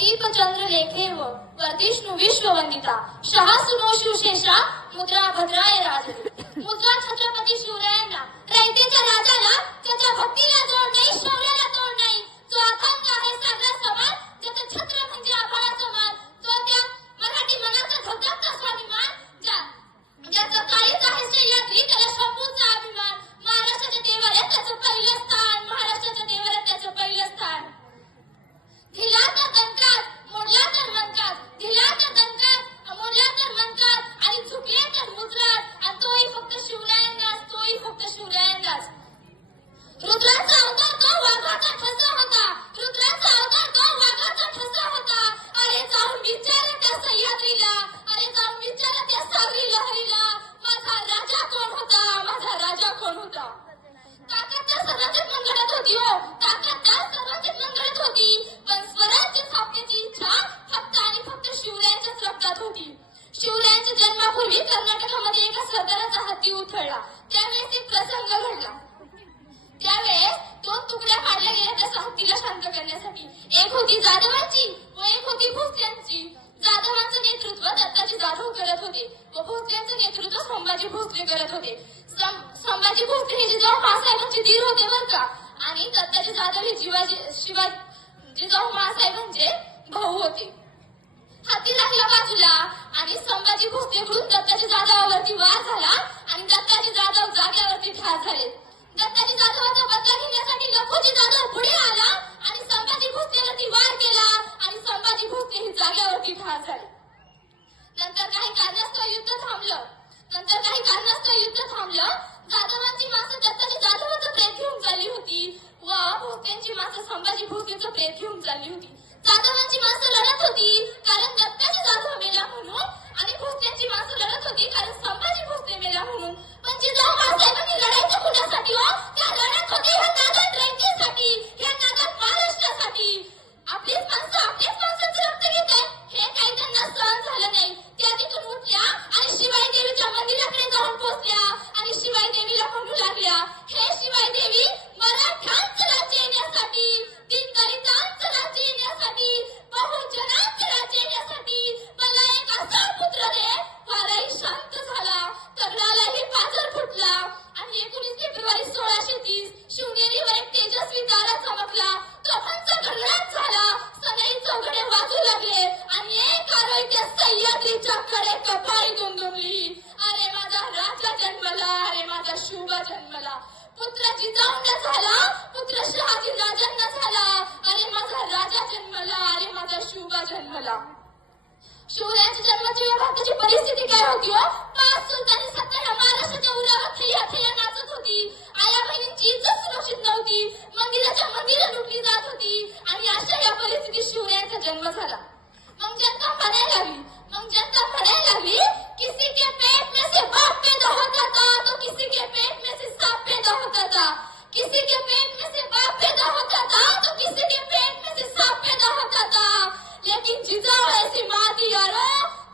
प्रदीप चंद्र लेखेव वर्धिष्णु विश्ववंदिता शहा सुनो शिवशेषा मुद्रा भद्राय राजू मुद्रा छत्रपती शिवरायांना रयतेच्या राजाला त्याच्या भक्तीला जोड नाही शौर्याला तोड नाही जो अथांग आहे सागरा समान ज्याचं छत्र म्हणजे आभाळाचं मान जो त्या मराठी मनाचा धगधगता स्वाभिमान ज्याचं काळीच आहे सह्याद्री त्याला शंभूचा अभिमान महाराष्ट्राच्या देवाऱ्यात त्याचं पहिलं स्थान महाराष्ट्राच्या देवाऱ्यात त्याचं पहिलं स्थान दिला तर दणकात मोडला तर मनकात दिला तर दणकात मोडला तर मनकात आणि झुकले तर मुजरात आणि तोही फक्त शिवरायांनाच रुद्राचा अवतार तो वाघाचा ठसा होता रुद्राचा अवतार तो वाघाचा ठसा होता अरे जाऊन विचार त्या सह्याद्रीला अरे जाऊन विचार त्या सागरी लहरीला माझा राजा कोण होता माझा राजा कोण होता ताकद त्या सर्वांचीच मनगडत होती हो ताकद त्या सर्वांचीच मनगडत होती पण स्वराज्य स्थापनेची इच्छा फक्त आणि फक्त शिवरायांच्याच रक्तात होती शिवरायांच्या जन्मापूर्वी कर्नाटकामध्ये एका सरदाराचा हत्ती उथळला त्यावेळेस एक प्रसंग घडला त्यावेळेस दोन तुकड्या पाडल्या गेल्या त्या हत्तीला शांत करण्यासाठी एक होती जाधवांची व एक होती भोसल्यांची जाधवांचं नेतृत्व दत्ताजी जाधव करत होते व भोसल्यांचं नेतृत्व संभाजी भोसले करत होते संभाजी भोसले हे जिजाऊ महासाहेबांचे धीर होते बर का आणि दत्ताजी जाधव हे जिजाऊ महासाहेबांचे भाऊ होते हाती लागला बाजूला आणि संभाजी भोसलेकडून दत्ताजी जाधवावरती वार झाला आणि दत्ताजी जाधव जाग्यावरती ठार झाले दत्ताजी जाधवाचा बदला घेण्यासाठी लखोजी जाधव पुढे आला आणि संभाजी भोसलेवरती वार केला आणि संभाजी भोसले ही जाग्यावरती ठार झाले नंतर काही कारणास्तव युद्ध थांबलं जाधवांची माणसं दत्ताजी जाधवाचा प्रेत घेऊन चालली होती व भोसल्यांची माणसं संभाजी भोसलेचं प्रेत घेऊन चालली होती जाधवांची माणसं लढत होती कारण दत्ताजी जाधव मेला म्हणून आणि भोसल्यांची माणसं लढत होती कारण संभाजी भोसले मेला म्हणून पण जिजाऊ महासाहेबांनी लढायचं कुणासाठी हो त्या लढत होती ह्या नागात रयतेसाठी ह्या नागात महाराष्ट्रासाठी आपलीच माणसाचं रक्त घेत हे काही त्यांना सहन झालं नाही त्या तिथून उठल्या आणि शिवाई देवीच्या मंदिराकडे जाऊन पोहोचल्या आणि शिवाई देवीला म्हणू लागल्या हे शिवाई देवी मराठ्यांचं राज्य येण्यासाठी दिनदलितांचं राज्य येण्यासाठी बहुजनांचं राज्य येण्यासाठी मला एक असा पुत्र दे वाराही शांत झाला तगडालाही पाजर फुटला आणि 19 फेब्रुवारी 1630 शिवनेरीवर एक तेजस्वी तारा चमकला तोफांचा गडगडाट झाला सनई चौघडे वाजू लागले आणि एक आरोळी त्या सह्याद्रीच्या कडे कपाळी दुमदुमली अरे माझा राजा जन्मला अरे माझा शुभा जन्मला पुत्र जिजाऊंना झाला पुत्र शहाजी राजांना झाला अरे माझा राजा जन्मला अरे माझा शुभा जन्मला शिवरायांच्या जन्माची व भारताची परिस्थिती काय होती हो पाच सुलतानी सत्ता ह्या महाराष्ट्राच्या उरावर थैया थैया नाचत होती आया बहिणींची इज्जत सुरक्षित नव्हती मंदिराच्या मंदिरं लुटली जात होती आणि अशा या परिस्थितीत शिवरायांचा जन्म झाला मग जनता म्हणायला लागली किसी के पेट में से बाप पैदा होता था तो किसी के पेट में से सांप पैदा होता था किसी के पेट में से बाप पैदा होता था तो किसी के पेट में से सांप पैदा होता था लेकिन जिजाऊ ऐसी माँ थी यारो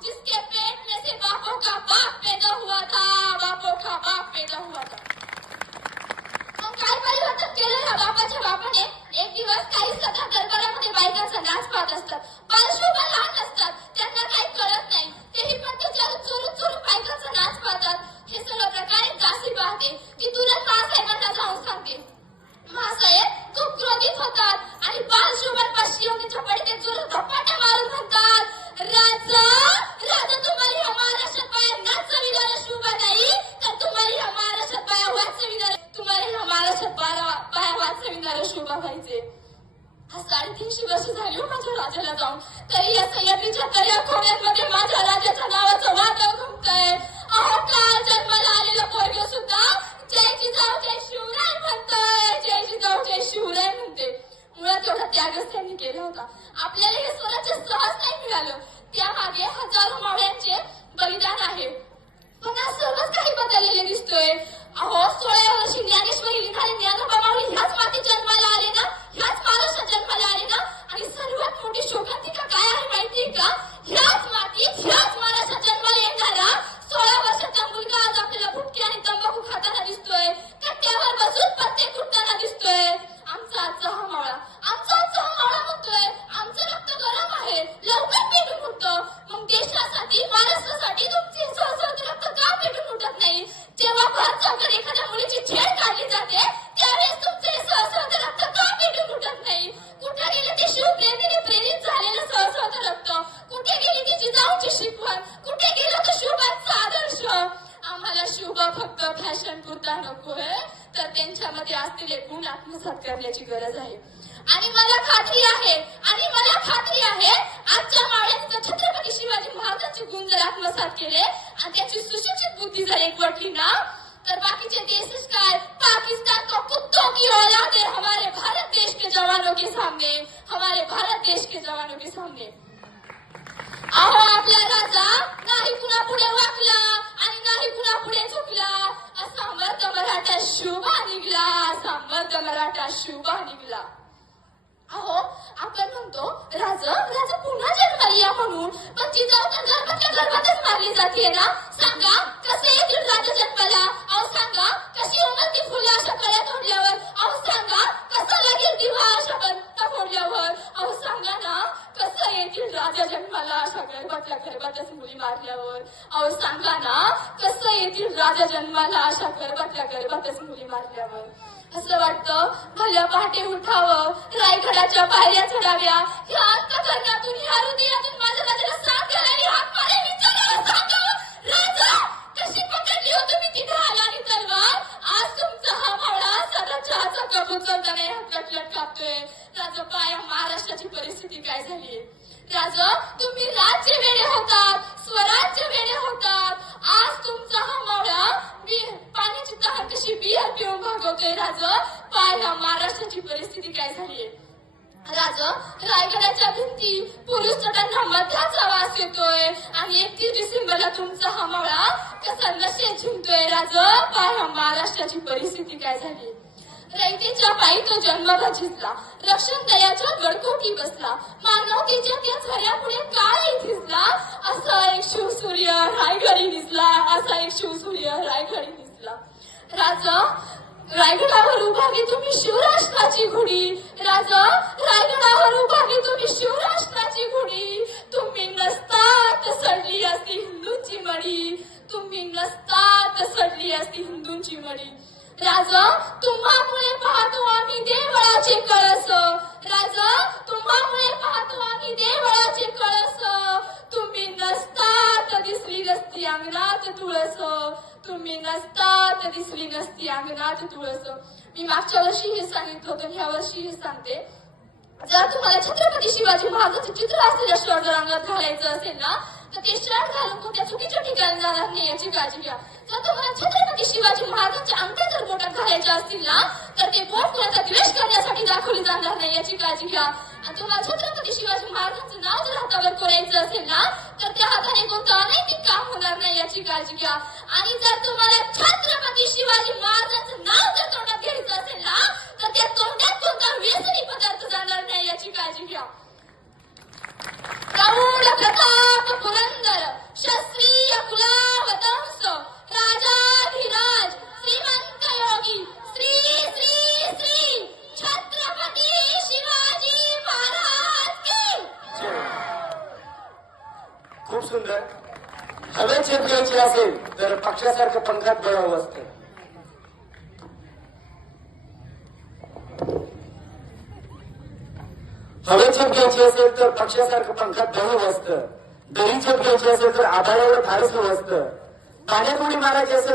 जिसके पेट में से बापों का बाप पैदा हुआ था बापों का बाप पैदा हुआ था मग काय परिवर्तन केलं ह्या बापाच्या बापाने एक दिवस काही सदा दरबारामध्ये बायकांचा नाच पाहत असतात बालशोभा लहान असतात त्यांना काही कळत नाही तेही पण ते चोरून बायकांचा नाच पाहतात हे सगळं प्रकारे दासी पाहते ती तुरंत महासाहेबांना जाऊन सांगते महासाहेब खूप क्रोधित होतात आणि बालशोभांपाशी येऊन त्याच्या पडीत जोरात धपाट्या मारून म्हणतात राजा तुम्हारी ह्या महाराष्ट्रात बाया नाच चवीदार शोभा नाही तर तुम्हारी ह्या महाराष्ट्रात बाया वाच चवीदार तुम्हाला ह्या महाराष्ट्रात बाया वाच चवीदार शोभा व्हायचे हा 350 वर्ष झाली हो माझ्या राजाला जाऊन तरी या सह्याद्रीच्या दर्या खोऱ्यांमध्ये माझ्या राजाच्या नावाचं वादळ घुमतंय अहो काल जन्माला आलेलं पोरग सुद्धा जय जिजाऊ जय शिवराय म्हणतोय जय जिजाऊ जय शिवराय म्हणते मुळात एवढा त्यागच त्यांनी केला होता आपल्याला हे स्वराज्य सहज नाही मिळालं त्यामागे हजारो मावळ्यांचे बलिदान आहे पण आज सर्वच काही बदललेले दिसतोय अहो 16व्या वर्षी ज्ञानेश्वरी लिहिणारे ज्ञानोबा माऊली ह्याच मातीत जन्माला आले ना ह्याच महाराष्ट्रात जन्माला आले ना आणि सर्वात मोठी शोकांतिका काय आहे माहितीये का ह्याच मातीत ह्याच महाराष्ट्रात जन्माला येणारा 16 वर्षाचा मुलगा आज आपल्याला भुटकी आणि तंबाखू खाताना दिसतोय कट्ट्यावर बसून पत्ते कुटताना दिसतोय आमचा आजचा हा मावळा म्हणतोय आमचं रक्त गरम आहे शुभ फक्त फॅशन पुरता नकोय, तर त्यांच्यामध्ये असलेले गुण आत्मसात करण्याची गरज आहे. आणि मला खात्री आहे आजच्या मावळ्यांचं छत्रपती शिवाजी महाराजांचे गुण जर आत्मसात केले आणि त्याची सुशिक्षित बुद्धी जर एकवटली ना, तर बाकीचे देश काय, पाकिस्तान को कुत्तों की औलाद है हमारे भारत देश के जवानों के सामने, हमारे भारत देश के जवानों के सामने. अहो आपला राजा नाही कुणा पुढे वाकला आणि नाही कुणा पुढे झुकला, असा मर्द मराठा शुभा निघला, असा मर्द मराठा शुभा निघला. अहो आपण म्हणतो राजा पुन्हा जन्माला या म्हणून, पण जिजाऊ तर गर्भातच मारली जाते ना. सांगा कसे येतील राजा जन्माला? अहो सांगा कशी उमलती फुले अशा कळ्या तोडल्यावर? अहो सांगा कसं लागेल दिवा अशा पंता फोडल्यावर? अहो सांगा ना कसं येतील राजा जन्माला अशा गर्भातच मुली मारल्यावर? अहो सांगा ना कसं येतील राजा जन्माला अशा गर्भातच मुली मारल्यावर? असं वाटतं भल्या पहाटे उठावं, रायगडाच्या पायऱ्या चढाव्या, ह्या अंतःकरणातून ह्या हृदयातून माझ्या राजाला साथ द्यायला आणि हात मारे विचारावं, सांगावं, राजा कशी पकडली हो तुम्ही तिथे आला आणि तलवार? आज तुमचा हा मावळा साधा चहाचा कप उचलता नाही हात कटलट कापतोय. राजा पाया महाराष्ट्राची परिस्थिती काय झालीये? राजा तुम्ही राज्य वेडे होतात, स्वराज्य वेडे होतात. आज तुमचा हा मावळा पाण्याची तहान कशी बियर पिऊन भागवतोय. राजा पाया महाराष्ट्राची परिस्थिती काय झालीये? राजा रायगडाच्या भिंती पोलीस चटांना मध्याचा वास येतोय आणि 31 डिसेंबरला तुमचा हा मावळा कसा नशेत झुंकतोय. राजा पाया महाराष्ट्राची परिस्थिती काय झाली? रयतेच्या पायी तो जन्मभर झिजला, रक्षण दयाच्या गडकोटी बसला, मानवतेच्या त्या झऱ्यापुढे काळही झिजला, असा एक शिवसूर्य रायगडी दिसला, असा एक शिवसूर्य रायगडी दिसला. राजा रायगडावर उभारली तुम्ही शिवराष्ट्राची घोडी, राजा रायगडावर उभारली तुम्ही शिवराष्ट्राची घोडी. तुम्ही नसतात सडली असती हिंदूंची मडी, तुम्ही नसतात सडली असती हिंदूंची मडी. राजा तुम्हामुळे पाहतो आम्ही देवळाचे कळस, राजा तुम्हामुळे पाहतो आम्ही देवळाचे कळस. तुम्ही नसतात दिसली नसती अंगणात तुळस, तुम्ही नसतात दिसली नसती अंगणात तुळस. मी मागच्या वर्षी हे सांगितलं होतं, ह्या वर्षी हे सांगते. जर तुम्हाला छत्रपती शिवाजी महाराजांचे चित्र असलेल्या शर्ट जर अंगात घालायचं असेल ना, तर ते शर्ट घालून कोणत्या चुकीच्या ठिकाणी जाणार नाही याची काळजी घ्या. जर तुम्हाला छत्रपती शिवाजी महाराजांच्या अंगठ्या जर बोटात घालायच्या असतील ना, तर ते बोट कोणाचा द्वेष करण्यासाठी दाखवली जाणार नाही याची काळजी घ्या. आणि तुम्हाला छत्रपती शिवाजी महाराजांचं नाव जर हातावर कोरायचं असेल ना, तर त्या हाताने कोणतं अनैतिक काम होणार नाही याची काळजी घ्या. आणि जर तुम्हाला छत्रपती शिवाजी महाराजांचं नाव जर तोंडात घ्यायचं असेल ना, तर त्या तोंडात कोणता व्यसनी पदार्थ जाणार नाही याची काळजी घ्या. प्रौढ प्रताप पुरंदर क्षत्रिय कुलावतंस राजाधिराज श्रीमंत योगी श्री श्री श्री छत्रपती शिवाजी महाराज की. खूप सुंदर. हवे छेद असेल तर पक्षासारखं पंखात बळावं असतं. हवे छेद घ्यायची असेल तर पक्षासारखं पंखात बळावं असतं. दरी छेद घ्यायची असेल तर आभाळावर धाडस असतं. पाण्यात उडी मारायची असेल